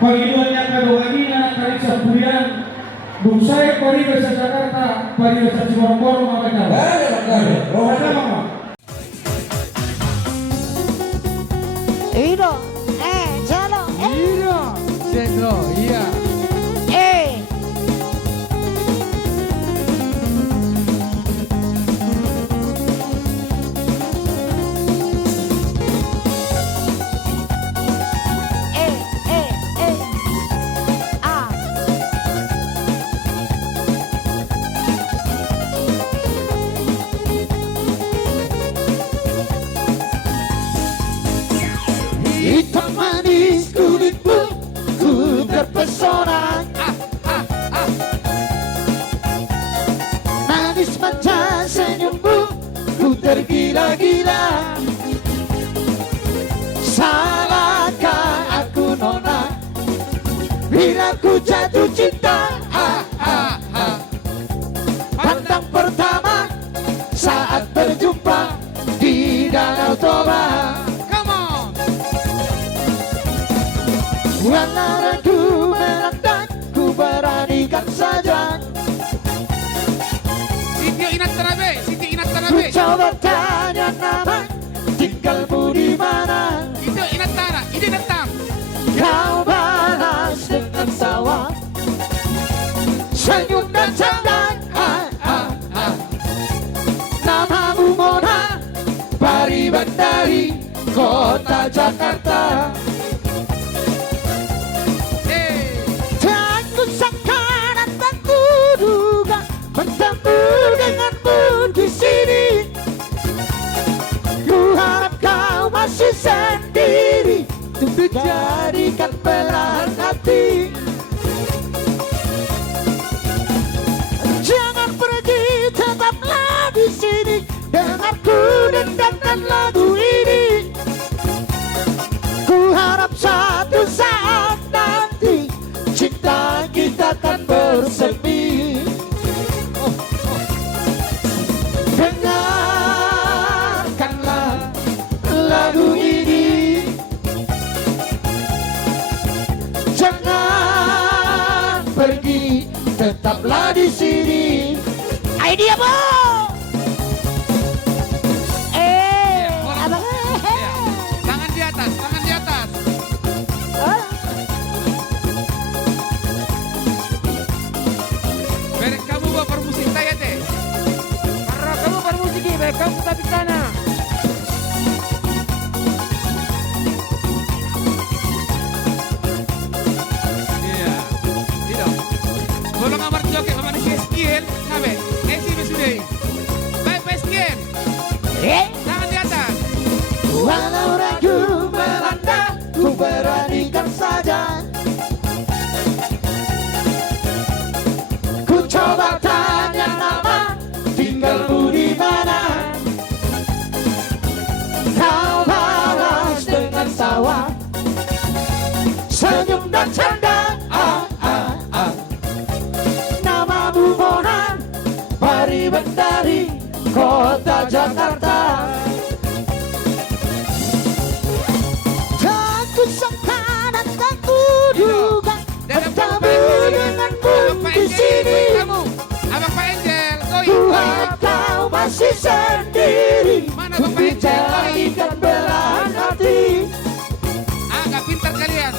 Panginoonnya kadawagina kali sa Purian, Bungsay Pariga sa Jakarta, Pariga sa Cimangkoro mga kanya. Rohana mama. Iro, Jalo, Iya, Jenggo, iya. hitam manis kulitmu, ku terpesona. Manis manja senyummu, ku tergila-gila. Salahkah aku nona, bila ku jatuh cinta? Pandang pertama saat berjumpa di Danau Toba. Walau ragu melanda, ku beranikan saja. Siti inat terabe, Siti inat Ku terabe. coba tanya nama, tinggalmu di mana? Itu inat tara, ini datang. Kau balas dengan tawa, senyum dan canda. Namamu Mona, Pari Bandari, kota Jakarta. Tak kusangka dan tak kuduga bertemu denganmu di sini. Ku harap kau masih sendiri untuk jadikan belahan hati. Jangan pergi, tetaplah di sini. Dengarku dengarkan lagu ini. Ku harap satu saat nanti cinta kita akan bersemi. Dengarkanlah lagu ini. Jangan pergi, tetaplah di sini. Ayo dia bu. Abang. Tangan di atas, tangan di atas. Berek kamu bawa permusik saya teh. Karena kamu bermusik ini, baik kamu tapi sana. Iya, iya. Bolong amar joget sama nih skill, ngabe? Esi besudei. Baik skill. Tangan di atas. Walau ragu melanda, ku beranikan saja. Ku coba tanya nama, tinggalmu di mana? Kau balas dengan tawa, senyum dan canda. Namamu Mona, Pari Bandari, kota Jakarta. Tak kusangka dan tak kuduga bertemu denganmu di sini. Kamu, abang Pak Angel, koi. Ku harap kau masih sendiri Mana untuk Bapak Angel? jadikan belahan hati. Agak pintar kalian.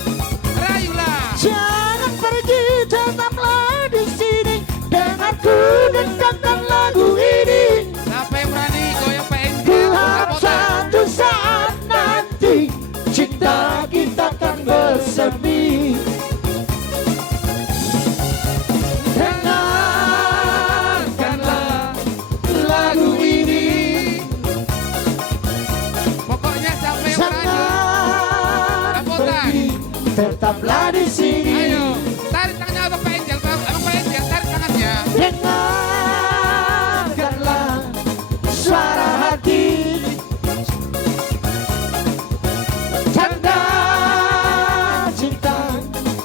Rayulah. Jangan pergi, tetaplah di sini. Dengarku dengarkan lagu ini. Siapa yang berani goyang Pak Angel? Ku harap Rapotan. satu saat nanti cinta kita akan bersemi. Dengarkanlah lagu ini. Pokoknya siapa yang berani? Jangan Rapotan. pergi, tetaplah di sini. Ayo, tarik tangannya abang Pak Angel. Abang Pak Angel, tarik tangannya. Dengarkanlah suara hati. Tanda cinta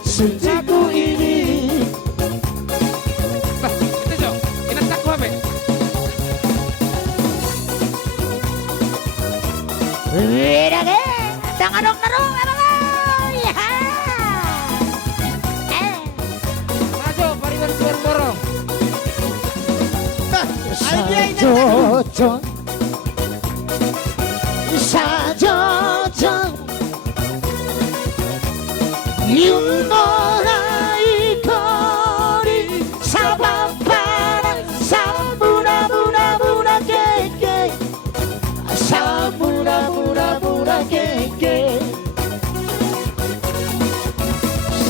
suciku ini. Bah, itu Jo. Inat tak kuabe. Tangan dong, ya. 사조정 사조정 윤노라이 거리 사방파란 사무라무라무라 깨깨 사무라무라무라 깨깨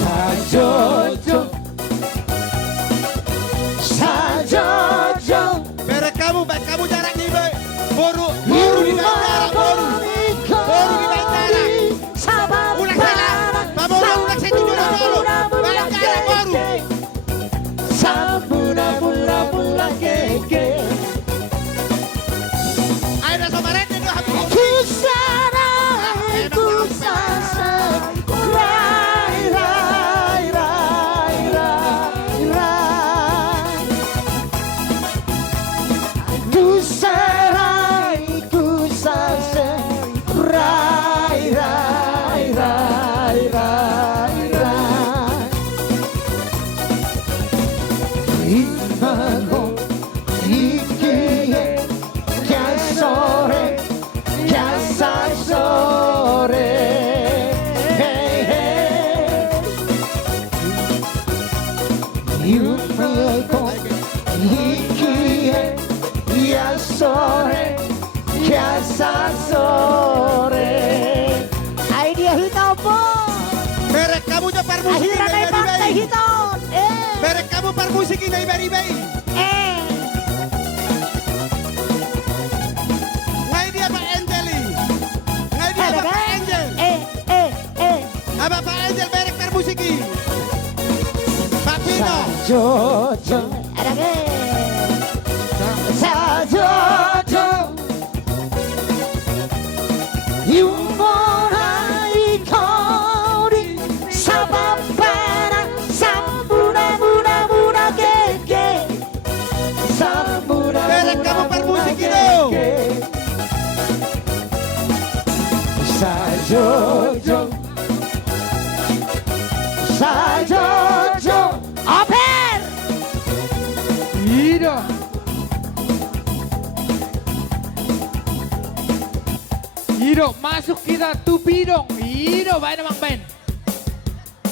사조정 사조정 Merek kamu, baik kamu jarak nih, Boy. Boru di bandara, boru di bandara. Ulang sana, Pamola ulang saya tidur dulu. Balik ke arah boru. Samura-mura-mura keke Ayo dah sama Red, itu aku. Kusara kusasa rai rai rai rai rai Kusara kusasa rai rai rai rai rai Imago ikiye sore hey hey Imago ikiye sore Ay dia hitaw po Merek kamu Jepar musik Akhirnya may pantay hitaw Merek kamu par musik ini ibai-ibai. Ngai dia Pak Angeli. Ngai dia Pak Angel. Apa Pak Angel merek par musik ini? Pak Pino. 사조정 사조정 유머라이 거리 사바바라 사무라무라무라 깨깨 Merek kamu par musik ini. 사조정 사조정 어펜 Iro. Iro, masuk kita tupidong. Iro, baik namang Ben.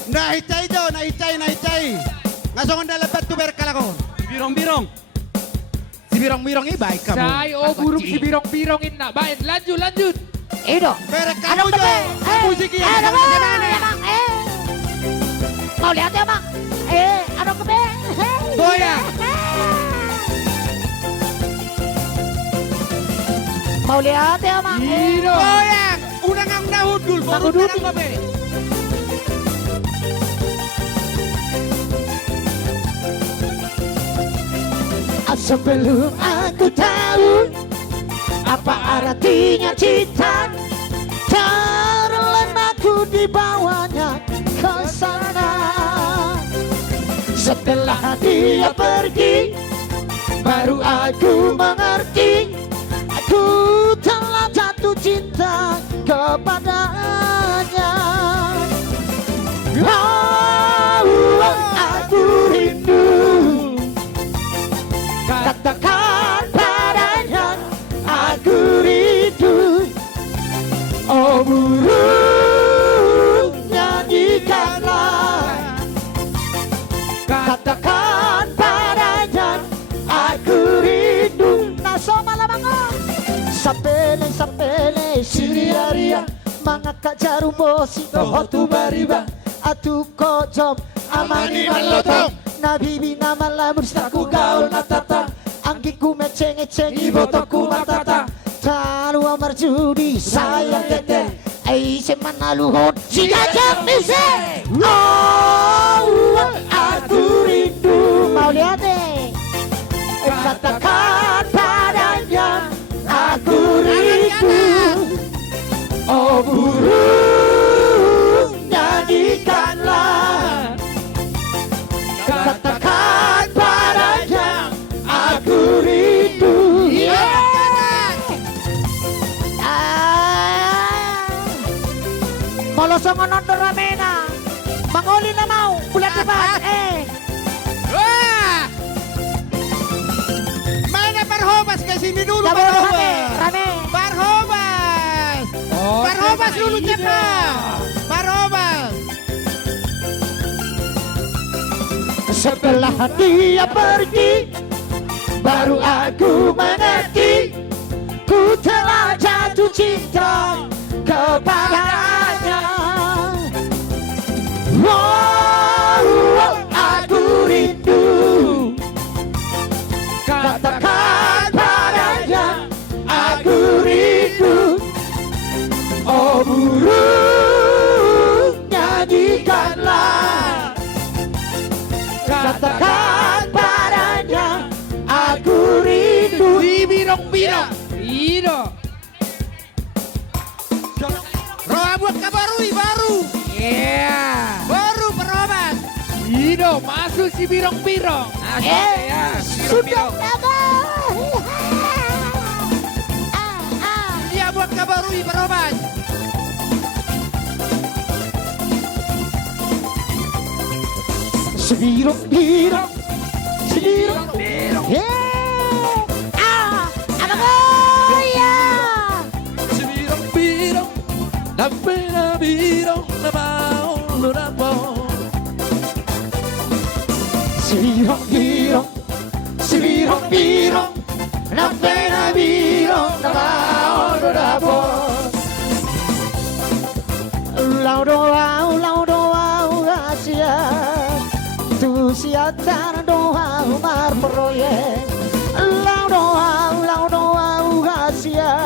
Nahicay do, nahicay. Ngasongan dalam batu berkalakon. Birong-birong. Si birong-birong ini baik kamu. Saya burung si birong-birongin na. Baik, lanjut. Ido Merek kamu do. Musik ini yang Emang, di mana? emang, mau lihat ya bang? Ano ka ba? Goyang. Mau lihat ya bang? Iro. Goyang. Unang ang nahudul. Baru Nahudul. tanang babe. Sebelum aku tahu apa artinya cinta, terlena aku dibawanya ke sana. Setelah dia pergi, baru aku mengerti, aku telah jatuh cinta kepadanya. Oh, aku rindu. Katakan padanya aku rindu. Oh burung nyanyikanlah. Katakan padanya aku rindu. Naso malamango sapele siriaria mangaka jarumo sito hotu bariba atu kojom amani malotong nabibi nama lamur staku gaul natata anggiku meceng-eceng ibotoku matata talu amar judi sayang tete ai semana luhut si jajak mise. Oh aku rindu. Mau lihat deh. Katakan padanya aku rindu. Oh burung nyanyikanlah. Katakan padanya aku rindu. Molosong nonton ramena. Mangoli na mau. Bulan depan. Wah! Mana perhoba sampai sini dulu Gak Pak boleh rame, Robas. rame. Pak Robas. Pak Robas dulu cepat. Pak Robas. Setelah dia pergi, baru aku mengerti, ku telah jatuh cinta kepadanya. Wow, aku rindu, katakan padanya, aku rindu. Oh burung, nyanyikanlah, katakan padanya, aku rindu. Di birong-birong. Ido. Roa buat kabarui baru. Yeah. Baru Pak Robas. Ido masuk si birong-birong. Ya, Sudah lama. Dia buat kabarui Pak Robas. Sebirong-birong, sebirong-birong. Anak goyang. Birong-birong, sampai na birong na mau rapo. Sebirong-birong, sebirong-birong, sampai na birong na mau rapor. Lau doa Asia, tu siatan doa umar proyek. Lau doa Asia,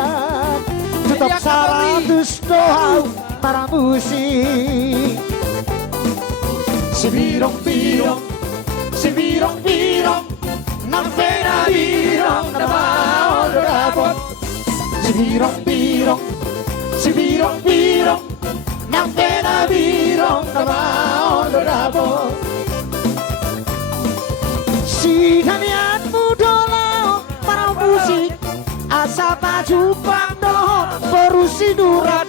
tetap 100 doa para musik. Sebirong-birong, sebirong-birong, sampai na birong na mau rapor. Sebirong-birong, sebirong-birong, sampai na birong na mau rapor. Si kalian mudolau para musik, asa baju pangdoh berusi durat.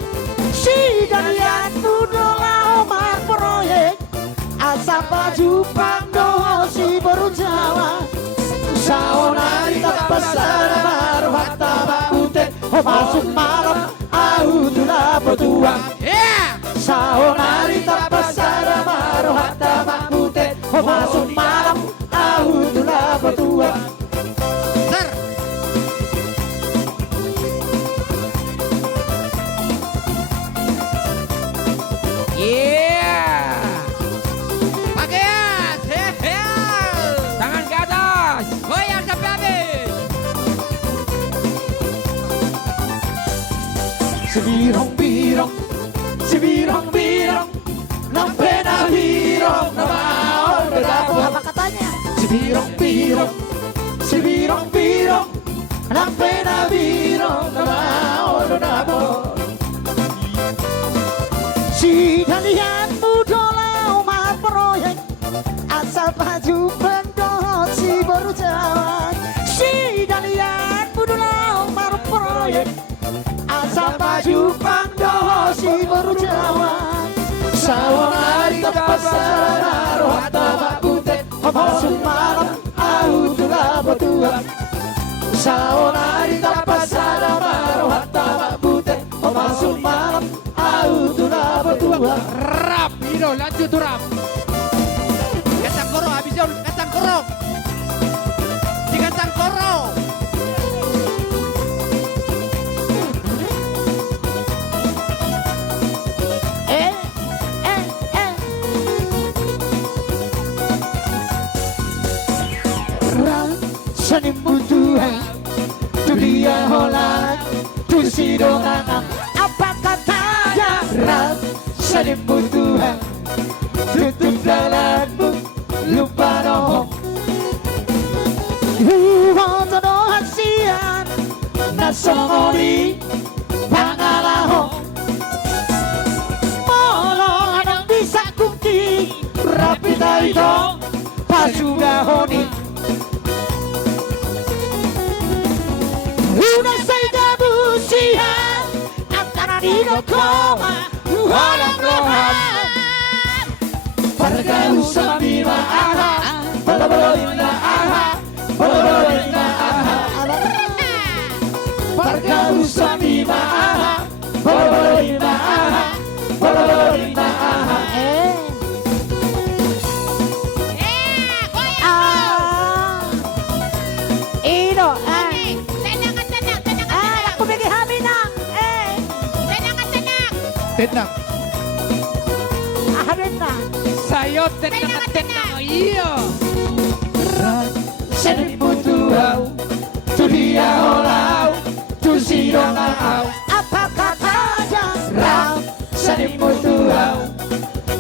Si kalian mudolau mar proyek, asa baju pangdoh si baru Jawa. Saonari tapasana baru hatta bakute, masuk malam au tula berdua. Saonari tapasana baru hatta bakute, masuk malam au tula berdua. Sir. Yeah. Pakaian. Tangan ke atas. Goyang sampai habis. Sebirong-birong, sebirong-birong, sampai na birong na mau rapor. Apa katanya? Sebirong-birong, sebirong-birong, sampai na birong na mau rapor. Si kalian mudolau mar proyek, asal baju pendoh si baru jalan. Si kalian mudolau mar proyek, asal baju pendoh si baru jalan. Sawanari tapasana rohata bakute, masuk malam au tula berdua. Sawanari tapasana rohata bakute, masuk malam au tula berdua. Rap, Ido, lanjut tuh rap. Kacang koro habisnya kacang koro. Di kacang koro. Sanim butuhan, tu dia holat, tu si donanam. Apa katanya? Sanim butuhan, tutup jalanmu, lupa nohong. Huwag no hasian, nasongoli, pangalahong. Molo anang bisa kunti, rapi tayo, pasugahoni. Una saida busihan, antara dino koma, walang rohan. Parga usah bima aha, bala-bala inna aha, bala-bala inna aha. Warga Usami Maha, Bololi Maha, Bololi Maha. Ino, aku bagi haminang, Tenang. aharin na. Sayo tenang. Iya. Seni butuau, tu dia olau, tu si donau. Apa katanya? Rau, seni butuau,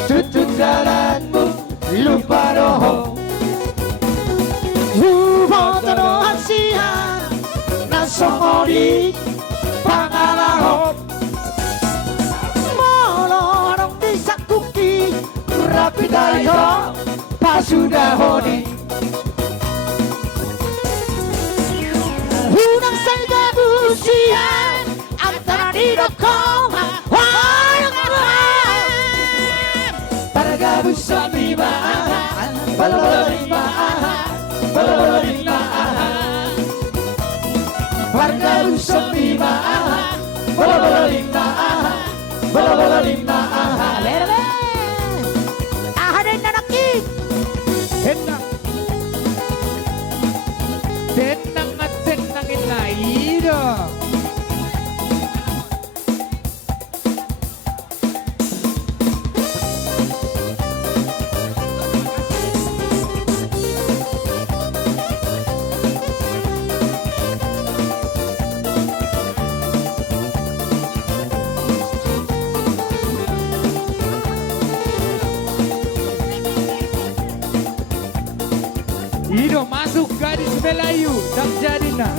tutup jalanmu, lupa roho. Hubotono hasihan, nasongori, pangalahop. Molorong bisa kuki, rapi dayo, pasudahoni. Unang salga busian, antara di dokoma, wayang para gabus sa limaan, balalimaan, balalimaan. Para gabus sa limaan, balalimaan, balalimaan. Lere, aharin na nakik. Tenang. Tenangin na. Iya. Ido masuk gadis Melayu dan jadina.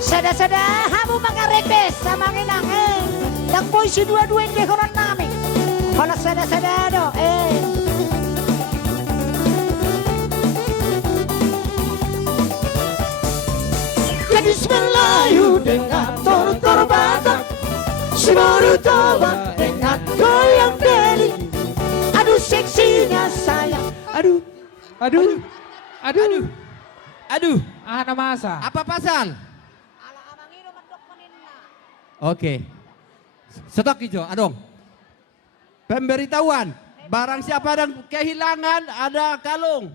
Sada-sada hamu mga repes sa mga inang Yang boy si dua-dua hindi ko namin. Kalau sada-sada do Gadis Melayu dengan tor-tor batak, si Morutoba dengan goyang deli. Aduh seksinya sayang. Aduh. Ah, namasa. Apa pasal? Oke. Stok hijau, adong. Pemberitahuan, barang siapa yang kehilangan ada kalung.